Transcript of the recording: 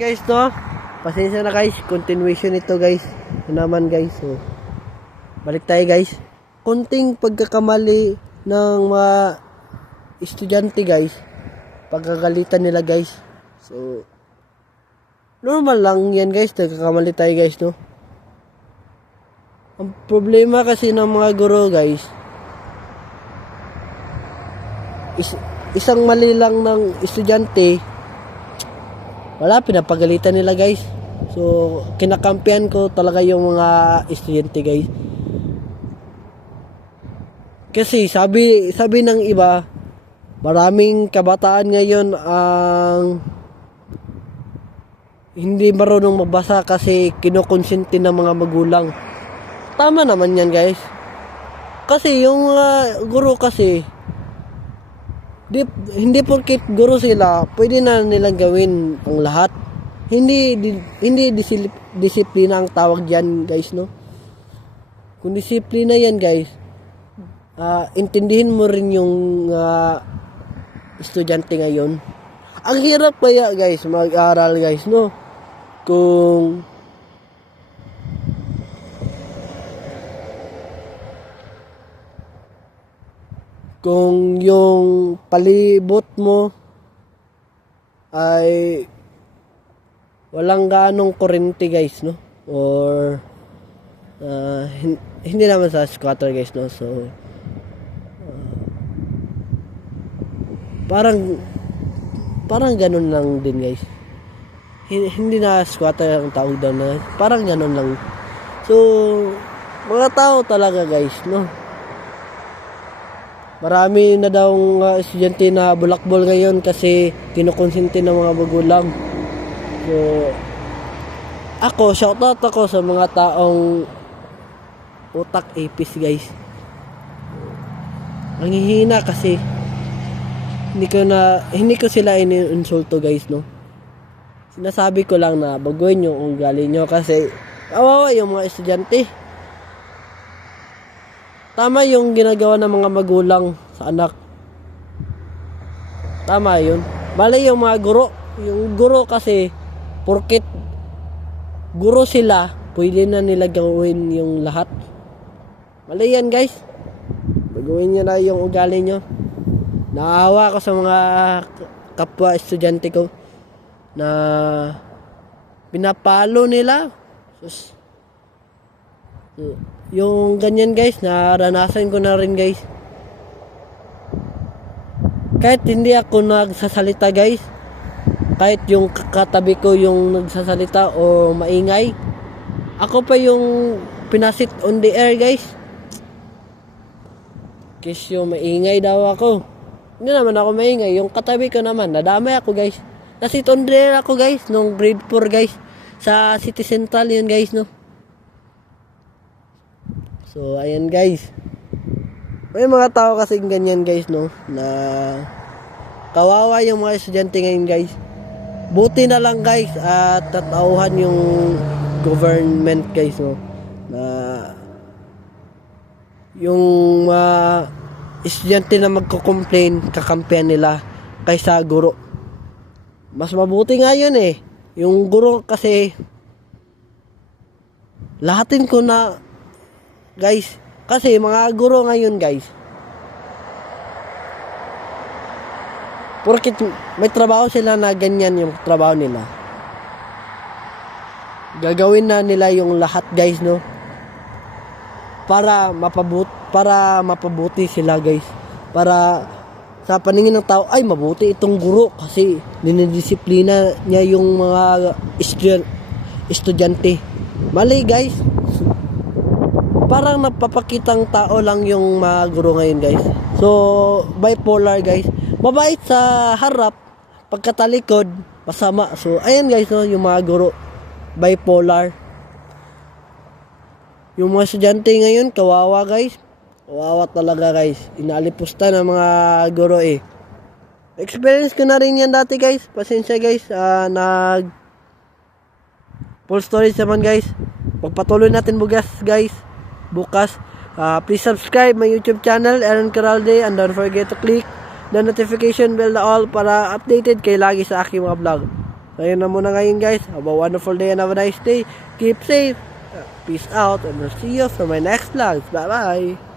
Guys, no? Pasensya na guys, continuation ito guys. Ito naman guys, so balik tayo guys. Konting pagkakamali ng mga estudyante guys, pagkagalitan nila guys. So normal lang yan guys, nagkakamali tayo guys, no? Ang problema kasi ng mga guro guys, isang mali lang ng estudyante, wala, pinapagalitan nila guys. So kinakampihan ko talaga yung mga estudyante guys. Kasi sabi ng iba, maraming kabataan ngayon ang hindi marunong magbasa kasi kinukonsinti ng mga magulang. Tama naman yan guys. Kasi yung guro kasi, hindi porket guro sila, pwede na nilang gawin ang lahat. Hindi disiplina ang tawag diyan, guys, no? Kung disiplina yan, guys, intindihin mo rin yung estudyante ngayon. Ang hirap kaya, guys, mag-aral, guys, no? Kung yung palibot mo ay walang ganong kurente guys, no? Or hindi naman sa squatter guys, no? So parang ganun lang din guys. Hindi na squatter ang tawag doon, na parang ganun lang. So mga tao talaga guys, no? Marami na daw estudyante na bulakbol ngayon kasi kinukonsinti ng mga magulang. So, shoutout ako sa mga taong utak apis guys. Ang hihina kasi hindi ko sila ininsulto guys, no. Sinasabi ko lang na baguhin yung ugali nyo kasi kawawa yung mga estudyante. Tama yung ginagawa ng mga magulang sa anak. Tama yun. Mali yung mga guro. Yung guro kasi, porket guro sila, pwede na nila gawin yung lahat. Mali yan guys. Baguhin nyo na yung ugali nyo. Naawa ko sa mga kapwa estudyante ko na pinapalo nila. Yung ganyan guys, naranasan ko na rin guys. Kahit hindi ako nagsasalita guys, kahit yung katabi ko yung nagsasalita o maingay, ako pa yung pinasit on the air guys. Kasi yung maingay daw ako. Hindi naman ako maingay, yung katabi ko naman, nadamay ako guys. Nasit on the air ako guys, nung grade 4 guys, sa City Central yun guys, no. So, ayan guys. May mga tao kasing ganyan guys, no, na kawawa yung mga estudyante ngayon guys. Buti na lang guys at tatauhan yung government guys, no, na yung estudyante na magko-complain, kakampihan nila kaysa guro. Mas mabuti nga yun eh. Yung guro kasi lahatin ko na guys, kasi mga guro ngayon guys, porket may trabaho sila na ganyan yung trabaho nila, gagawin na nila yung lahat guys, no, para mapabuti sila guys, para sa paningin ng tao, ay mabuti itong guro kasi dinidisiplina niya yung mga estudyante. Mali guys. Parang napapakitang tao lang yung mga guro ngayon guys. So bipolar guys. Mabait sa harap, pagkatalikod masama. So ayan guys, no, yung mga guro bipolar. Yung mga estudyante ngayon kawawa guys. Kawawa talaga guys. Inalipusta ng mga guro eh. Experience ko na rin yan dati guys. Pasensya guys. Full stories naman guys. Pagpatuloy natin bukas guys. Please subscribe my YouTube channel, Aaron Caralde, and don't forget to click the notification bell na all para updated kayo lagi sa aking mga vlog. So, yun na muna ngayon guys. Have a wonderful day and have a nice day. Keep safe. Peace out and I'll see you for my next vlogs. Bye-bye.